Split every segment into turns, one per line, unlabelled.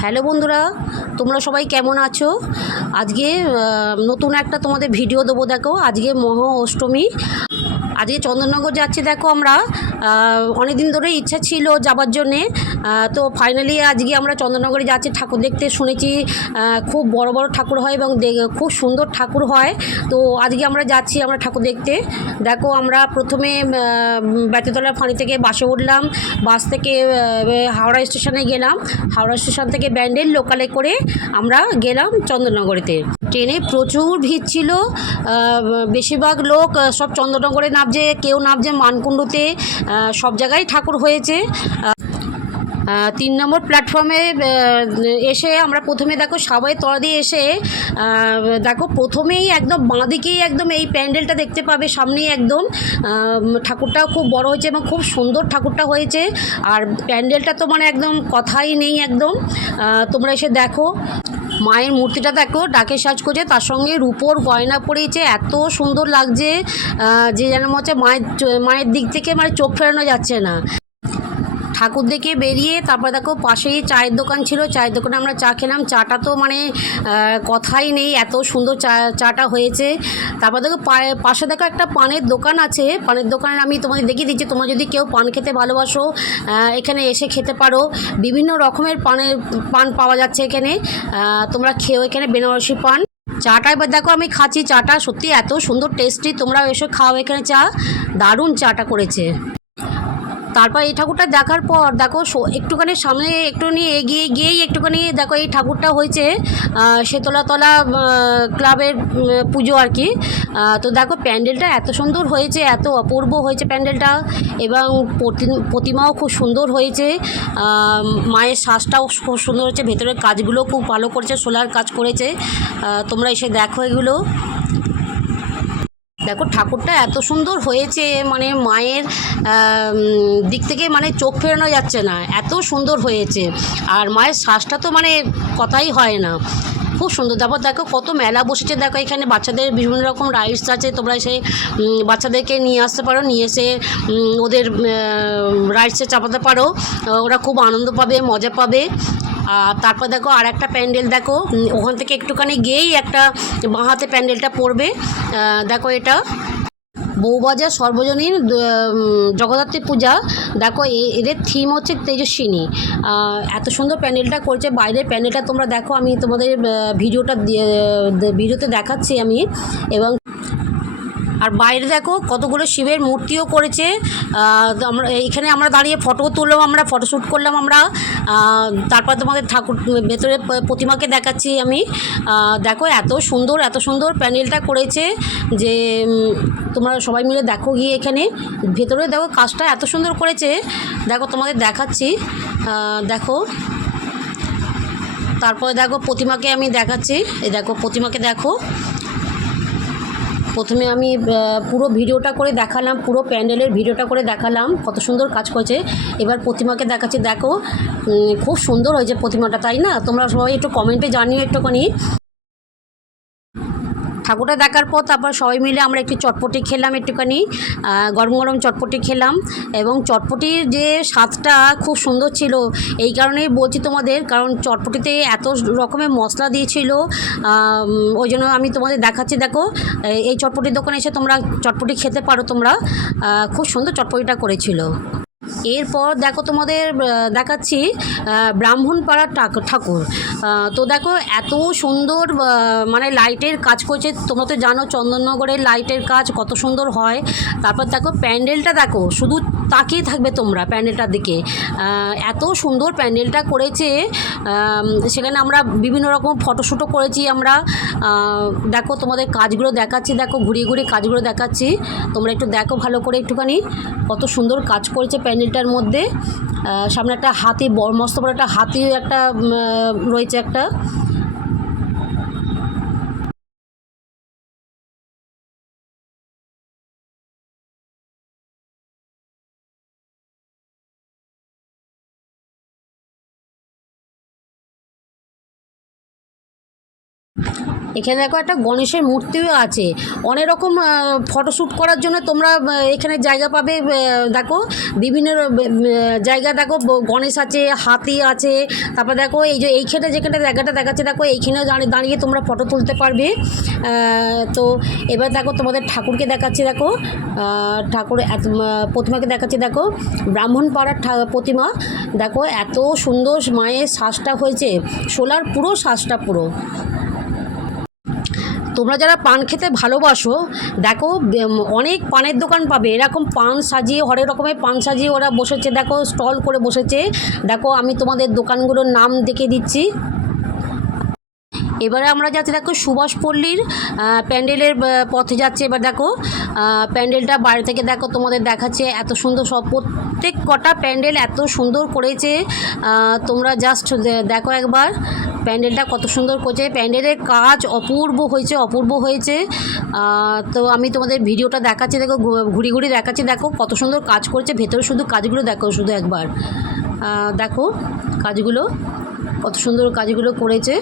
Hello বন্ধুরা, তোমরা সবাই কেমন আছো? আজকে নতুন একটা তোমাদের ভিডিও দেবো দেখো। আজকে মহা অষ্টমী। আজকে চন্দননগর যাচ্ছি, দেখো আমরা অনেক দিন ধরে ইচ্ছা ছিল যাবার জন্যে। তো ফাইনালি আজকে আমরা চন্দননগরে যাচ্ছি, ঠাকুর দেখতে শুনেছি খুব বড় বড় ঠাকুর হয় এবং খুব সুন্দর ঠাকুর হয়। তো আজকে আমরা যাচ্ছি আমরা ঠাকুর দেখতে। দেখো আমরা প্রথমে ব্যাতিতলা ফাঁড়ি থেকে বাসে উঠলাম। বাস থেকে হাওড়া স্টেশনে গেলাম। হাওড়া স্টেশন থেকে ব্যান্ডেল লোকালে করে আমরা গেলাম চন্দননগরেতে। ট্রেনে প্রচুর ভিড় ছিল। বেশিরভাগ লোক সব চন্দননগরে নামছে, কেউ নামছে মানকুণ্ডুতে সব জায়গায় ঠাকুর হয়েছে। তিন নম্বর প্ল্যাটফর্মে এসে আমরা প্রথমে দেখো সবাই তলা দিয়ে এসে দেখো প্রথমেই একদম বাঁদিকেই একদম এই প্যান্ডেলটা দেখতে পাবে সামনেই একদম। ঠাকুরটাও খুব বড় হয়েছে এবং খুব সুন্দর ঠাকুরটা হয়েছে। আর প্যান্ডেলটা তো মানে একদম কথাই নেই একদম। তোমরা এসে দেখো। মায়ের মূর্তিটা দেখো, ডাকে সাজ করছে তার সঙ্গে রূপোর গয়না পরিয়েছে এত সুন্দর লাগছে যে যেন মনে হচ্ছে মায়ের মায়ের দিক থেকে মানে চোখ ফেরানো যাচ্ছে না। ঠাকুর দেখে বেরিয়ে তারপর দেখো পাশেই চায়ের দোকান ছিল, চায়ের দোকানে আমরা চা খেলাম। চাটা তো মানে কথাই নেই, এত সুন্দর চা, চাটা হয়েছে। তারপর দেখো পাশে দেখো একটা পানের দোকান আছে। পানের দোকানে আমি তোমাদের দেখিয়ে দিচ্ছি, তোমরা যদি কেউ পান খেতে ভালোবাসো এখানে এসে খেতে পারো। বিভিন্ন রকমের পানের, পান পাওয়া যাচ্ছে এখানে। তোমরা খেয়েও এখানে বেনারসি পান। চাটা এবার দেখো আমি খাচ্ছি, চাটা সত্যি এত সুন্দর টেস্টি তোমরা এসে খাও এখানে চা। দারুণ চাটা করেছে। তারপর এই ঠাকুরটা দেখার পর, দেখো একটুখানি সামনে একটুখানি এগিয়ে গিয়েই একটুখানি, দেখো এই ঠাকুরটা হয়েছে শেতলাতলা ক্লাবের পুজো আর কি। তো দেখো প্যান্ডেলটা এত সুন্দর হয়েছে, এত অপূর্ব হয়েছে প্যান্ডেলটা এবং প্রতি- প্রতিমাও খুব সুন্দর হয়েছে। মায়ের শ্বাসটাও খুব সুন্দর হয়েছে, ভেতরের কাজগুলো খুব ভালো করেছে, সোলার কাজ করেছে। তোমরা এসে দেখো এগুলো। দেখো ঠাকুরটা এত সুন্দর হয়েছে মানে মায়ের দিক থেকে মানে চোখ ফেরানো যাচ্ছে না এত সুন্দর হয়েছে। আর মায়ের শ্বাসটা তো মানে কথাই হয় না। খুব সুন্দর। তারপর দেখো কত মেলা বসেছে। দেখো এখানে বাচ্চাদের বিভিন্ন রকম রাইডস আছে। তোমরা উম, বাচ্চাদেরকে নিয়ে আসতে পারো নিয়ে এসে ওদের রাইডসে চাপাতে পারো। ওরা খুব আনন্দ পাবে মজা পাবে। আর তারপর দেখো আর একটা প্যান্ডেল, দেখো ওখান থেকে একটুখানি গিয়েই একটা বাঁ হাতে প্যান্ডেলটা পড়বে। দেখো এটা। বউবাজার সর্বজনীন জগদ্ধাত্রী পূজা। দেখো এদের থিম হচ্ছে তেজস্বিনী। এত সুন্দর প্যান্ডেলটা করছে। বাইরের প্যান্ডেলটা তোমরা দেখো, আমি তোমাদের ভিডিওটা ভিডিওতে দেখাচ্ছি আমি। এবং আর বাইরে দেখো কতগুলো শিবের মূর্তিও করেছে। আমরা এখানে আমরা দাঁড়িয়ে ফটো তুললাম, আমরা ফটোশ্যুট করলাম, আমরা তারপর তোমাদের ঠাকুর ভেতরে প্রতিমাকে দেখাচ্ছি আমি। দেখো এত সুন্দর এত সুন্দর প্যান্ডেলটা করেছে যে তোমরা সবাই মিলে দেখো গিয়ে এখানে। ভেতরে দেখো কাজটা এত সুন্দর করেছে। দেখো তোমাদের দেখাচ্ছি। দেখো। তারপরে দেখো প্রতিমাকে আমি দেখাচ্ছি। এই দেখো প্রতিমাকে দেখো। প্রথমে আমি পুরো ভিডিওটা করে দেখালাম, পুরো প্যান্ডেলের ভিডিওটা করে দেখালাম, কত সুন্দর কাজ করেছে। এবার প্রতিমাকে দেখাচ্ছি, দেখো খুব সুন্দর হয়েছে প্রতিমাটা, তাই না? তোমরা সবাই একটু কমেন্টে জানিও একটুখানি। ঠাকুরটা দেখার পর তারপর সবাই মিলে আমরা একটু চটপটি খেলাম একটুখানি গরম গরম চটপটি খেলাম এবং চটপটির যে স্বাদটা খুব সুন্দর ছিল, এই কারণেই বলছি তোমাদের, কারণ চটপটিতে এত রকমের মশলা দিয়েছিল ওই জন্য আমি তোমাদের দেখাচ্ছি দেখো, এই- চটপটির দোকানে এসে তোমরা চটপটি খেতে পারো তোমরা খুব সুন্দর চটপটিটা করেছিল। এরপর দেখো তোমাদের দেখাচ্ছি ব্রাহ্মণপাড়ার ঠাকুর। তো দেখো এত সুন্দর মানে লাইটের কাজ করছে। তোমরা তো জানো চন্দননগরের লাইটের কাজ কত সুন্দর হয়। তারপর দেখো প্যান্ডেলটা দেখো, শুধু তাকিয়ে থাকবে তোমরা প্যান্ডেলটার দিকে। এত সুন্দর প্যান্ডেলটা করেছে। সেখানে আমরা বিভিন্ন রকম ফটোশ্যুটও করেছি আমরা। দেখো তোমাদের কাজগুলো দেখাচ্ছি, দেখো ঘুরিয়ে ঘুরিয়ে কাজগুলো দেখাচ্ছি। তোমরা একটু দেখো ভালো করে একটুখানি। কত সুন্দর কাজ করেছে প্যান্ডেলটার মধ্যে সামনে একটা হাতি মস্ত বড় একটা হাতি একটা রয়েছে একটা। এখানে দেখো একটা গণেশের মূর্তিও আছে। অনেক রকম ফটোশ্যুট করার জন্য তোমরা এখানে জায়গা পাবে দেখো, বিভিন্ন জায়গা দেখো গণেশ আছে, হাতি আছে, তারপর দেখো, এই যে এইখানে যেখানে জায়গাটা দেখাচ্ছে, দেখো এইখানে দাঁড়িয়ে তোমরা ফটো তুলতে পারবে। তো এবার দেখো, তোমাদের ঠাকুরকে দেখাচ্ছি, দেখো ঠাকুর প্রতিমাকে দেখাচ্ছি, দেখো ব্রাহ্মণপাড়ার ঠা- প্রতিমা, দেখো, এত সুন্দর মায়ের শ্বাসটা হয়েছে, সোলার পুরো শ্বাসটা পুরো। তোমরা যারা পান খেতে ভালোবাসো, দেখো অনেক পানের দোকান পাবে। এরকম পান সাজিয়ে হরেক রকমের পান সাজিয়ে ওরা বসেছে। দেখো, স্টল করে বসেছে। দেখো, আমি তোমাদের দোকানগুলোর নাম দেখে দিচ্ছি। এবারে আমরা যাচ্ছি, দেখো সুভাষ পল্লীর প্যান্ডেলের পথে যাচ্ছে এবার দেখো। প্যান্ডেলটা বাইরে থেকে দেখো তোমাদের দেখাচ্ছে এত সুন্দর সব প্রত্যেক কটা প্যান্ডেল এত সুন্দর করেছে। তোমরা জাস্ট দেখো একবার, প্যান্ডেলটা কত সুন্দর করেছে। প্যান্ডেলের কাজ অপূর্ব হয়েছে অপূর্ব হয়েছে। তো আমি তোমাদের ভিডিওটা দেখাচ্ছি, দেখো ঘুরি ঘুরি দেখাচ্ছি, দেখো কত সুন্দর কাজ করছে। ভেতরে শুধু কাজগুলো দেখো, শুধু একবার। দেখো কাজগুলো, কত সুন্দর কাজগুলো করেছে।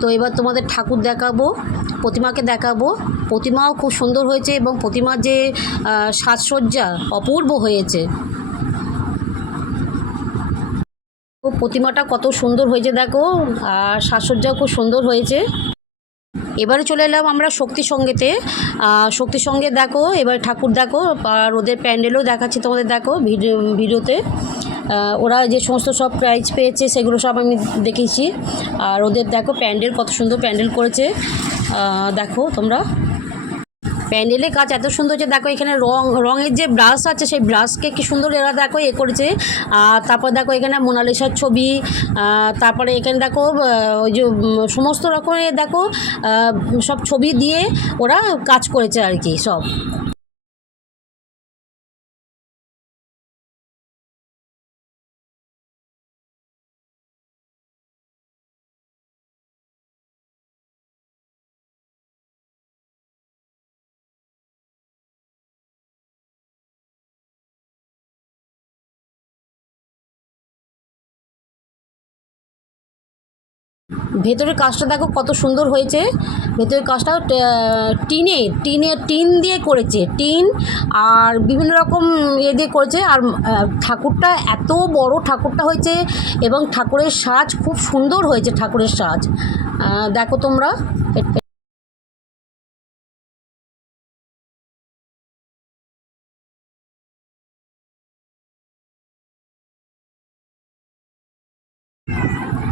তো এবার তোমাদের ঠাকুর দেখাবো, প্রতিমাকে দেখাবো। প্রতিমাও খুব সুন্দর হয়েছে এবং প্রতিমার যে সাজসজ্জা অপূর্ব হয়েছে। প্রতিমাটা কত সুন্দর হয়েছে দেখো, আর সাজসজ্জাও খুব সুন্দর হয়েছে। এবারে চলে এলাম আমরা শক্তি সঙ্গেতে। শক্তি সঙ্গে দেখো, এবার ঠাকুর দেখো, আর ওদের প্যান্ডেলও দেখাচ্ছি তোমাদের দেখো ভিডিও, ভিডিওতে। ওরা যে সমস্ত সব প্রাইজ পেয়েছে, সেগুলো সব আমি দেখেছি আর ওদের দেখো প্যান্ডেল, কত সুন্দর প্যান্ডেল করেছে। দেখো তোমরা। প্যান্ডেলের কাজ এত সুন্দর যে দেখো এখানে রং, রঙের যে ব্রাশ আছে, সেই ব্রাশকে কি সুন্দর এরা দেখো এ করেছে। আর তারপর দেখো এখানে মোনালিসার ছবি তারপরে এখানে দেখো ওই যে সমস্ত রকমের দেখো সব ছবি দিয়ে ওরা কাজ করেছে আর কি, সব। ভেতরের কাজটা দেখো কত সুন্দর হয়েছে। ভেতরের কাজটা টিনে টিনে, টিন দিয়ে করেছে। টিন আর বিভিন্ন রকম ইয়ে দিয়ে করেছে। আর ঠাকুরটা এত বড় ঠাকুরটা হয়েছে এবং ঠাকুরের সাজ খুব সুন্দর হয়েছে ঠাকুরের সাজ। দেখো তোমরা।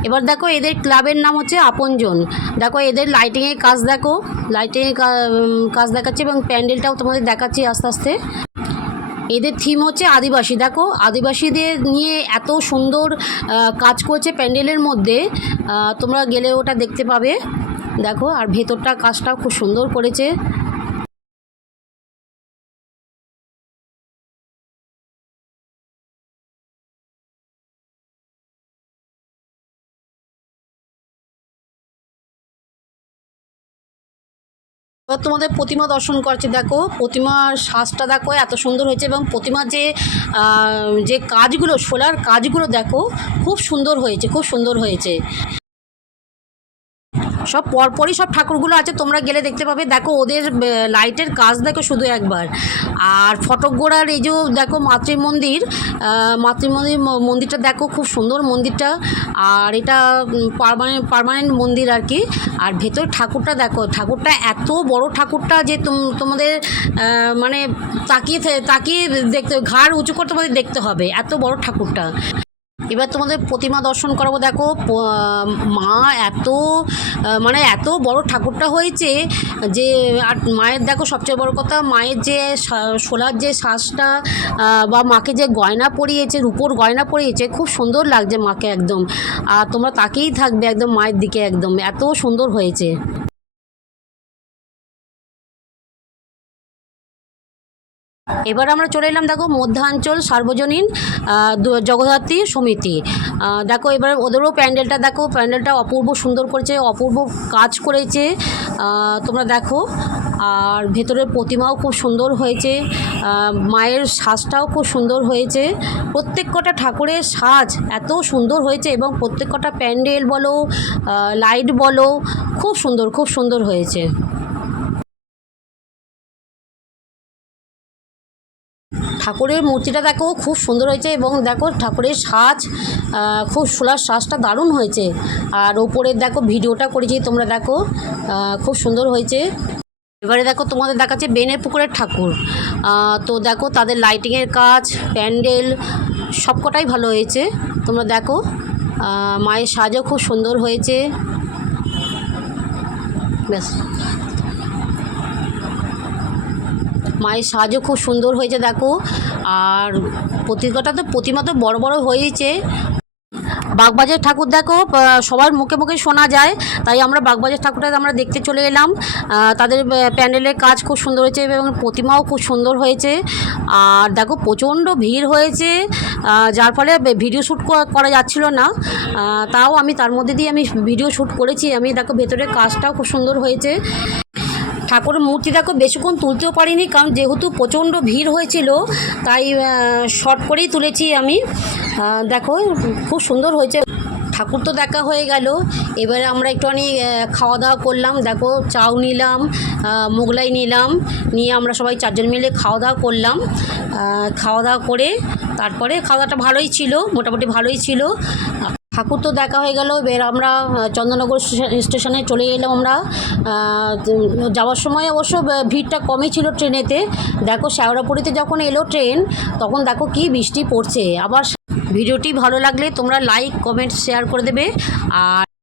এবার দেখো এদের ক্লাবের নাম হচ্ছে আপনজন। দেখো এদের লাইটিংয়ের কাজ দেখো। লাইটিংয়ের কাজ দেখাচ্ছে এবং প্যান্ডেলটাও তোমাদের দেখাচ্ছি আস্তে আস্তে। এদের থিম হচ্ছে আদিবাসী। দেখো আদিবাসীদের নিয়ে এত সুন্দর কাজ করছে প্যান্ডেলের মধ্যে। তোমরা গেলে ওটা দেখতে পাবে। দেখো আর ভেতরটা কাজটাও খুব সুন্দর করেছে। এবার তোমাদের প্রতিমা দর্শন করছে দেখো, প্রতিমার শ্বাসটা দেখো, এত সুন্দর হয়েছে এবং প্রতিমার যে যে কাজগুলো শোলার কাজগুলো দেখো, খুব সুন্দর হয়েছে, খুব সুন্দর হয়েছে। সব পরপরই সব ঠাকুরগুলো আছে তোমরা গেলে দেখতে পাবে। দেখো ওদের লাইটের কাজ দেখো শুধু একবার। আর ফটকগোড়ার এই যে দেখো মাতৃ মন্দির আহ, মাতৃ মন্দির মন্দিরটা দেখো খুব সুন্দর মন্দিরটা। আর এটা পারমানেন্ট পারমানেন্ট মন্দির আর কি। আর ভেতর ঠাকুরটা দেখো ঠাকুরটা এত বড় ঠাকুরটা যে তুম- তোমাদের মানে তাকিয়ে তাকিয়ে দেখতে ঘাড় উঁচু করে তোমাদের দেখতে হবে এত বড় ঠাকুরটা। এবার তোমাদের প্রতিমা দর্শন করাবো। দেখো মা এত মানে এত বড় ঠাকুরটা হয়েছে যে, আর মায়ের দেখো সবচেয়ে বড় কথা, মায়ের যে সা- শোলার যে শ্বাসটা বা মাকে যে গয়না পরিয়েছে, রূপোর গয়না পরিয়েছে, খুব সুন্দর লাগছে মাকে একদম। আর তোমরা তাকেই থাকবে একদম মায়ের দিকে একদম। এত সুন্দর হয়েছে। এবার আমরা চলে এলাম, দেখো, মধ্যাঞ্চল সার্বজনীন জগদ্ধাত্রী সমিতি। দেখো, এবার ওদেরও প্যান্ডেলটা, দেখো, প্যান্ডেলটা অপূর্ব সুন্দর করেছে, অপূর্ব কাজ করেছে। তোমরা দেখো, আর ভেতরের প্রতিমাও খুব সুন্দর হয়েছে মায়ের সাজটাও খুব সুন্দর হয়েছে। প্রত্যেক কটা ঠাকুরের সাজ এত সুন্দর হয়েছে এবং প্রত্যেক কটা প্যান্ডেল বলো লাইট বলো, খুব সুন্দর খুব সুন্দর হয়েছে। ঠাকুরের মূর্তিটা দেখো, খুব সুন্দর হয়েছে এবং দেখো ঠাকুরের সাজ খুব সোলার সাজটা দারুণ হয়েছে। আর ওপরে দেখো ভিডিওটা করেছি, তোমরা দেখো খুব সুন্দর হয়েছে। এবারে দেখো তোমাদের দেখাচ্ছে বেনের পুকুরের ঠাকুর তো দেখো তাদের লাইটিংয়ের কাজ, প্যান্ডেল, সবকটাই ভালো হয়েছে। তোমরা দেখো মায়ের সাজও খুব সুন্দর হয়েছে। ব্যাস। মায়ের সাজও খুব সুন্দর হয়েছে, দেখো। আর প্রতিমাটা তো, প্রতিমা তো বড় বড় হয়েছে। বাগবাজার ঠাকুর দেখো সবার মুখে মুখে শোনা যায়। তাই আমরা বাগবাজার ঠাকুরটা আমরা দেখতে চলে এলাম। তাদের প্যান্ডেলের কাজ খুব সুন্দর হয়েছে এবং প্রতিমাও খুব সুন্দর হয়েছে। আর দেখো, প্রচণ্ড ভিড় হয়েছে। যার ফলে ভিডিও শ্যুট করা যাচ্ছিল না। তাও আমি তার মধ্যে দিয়ে আমি ভিডিও শ্যুট করেছি। আমি দেখো, ভেতরের কাজটাও খুব সুন্দর হয়েছে। ঠাকুরের মূর্তি দেখো বেশিক্ষণ তুলতেও পারিনি, কারণ যেহেতু প্রচণ্ড ভিড় হয়েছিল, তাই শর্ট করেই তুলেছি আমি। দেখো, খুব সুন্দর হয়েছে। ঠাকুর তো দেখা হয়ে গেল, এবারে আমরা একটুখানি খাওয়া দাওয়া করলাম। দেখো, চাউ নিলাম মোগলাই নিলাম, নিয়ে আমরা সবাই চারজন মিলে খাওয়া দাওয়া করলাম। খাওয়া দাওয়া করে তারপরে খাওয়া দাওয়াটা ভালোই ছিল, মোটামুটি ভালোই ছিল। ঠাকুর তো দেখা হয়ে গেল। এবার আমরা চন্দননগর স্টেশন- স্টেশনে চলে এলাম আমরা। যাওয়ার সময় অবশ্য ভিড়টা কমই ছিল ট্রেনেতে। দেখো শ্যাওড়াপুরিতে যখন এলো ট্রেন, তখন দেখো কি বৃষ্টি পড়ছে। আবার ভিডিওটি ভালো লাগলে তোমরা লাইক কমেন্ট শেয়ার করে দেবে। আর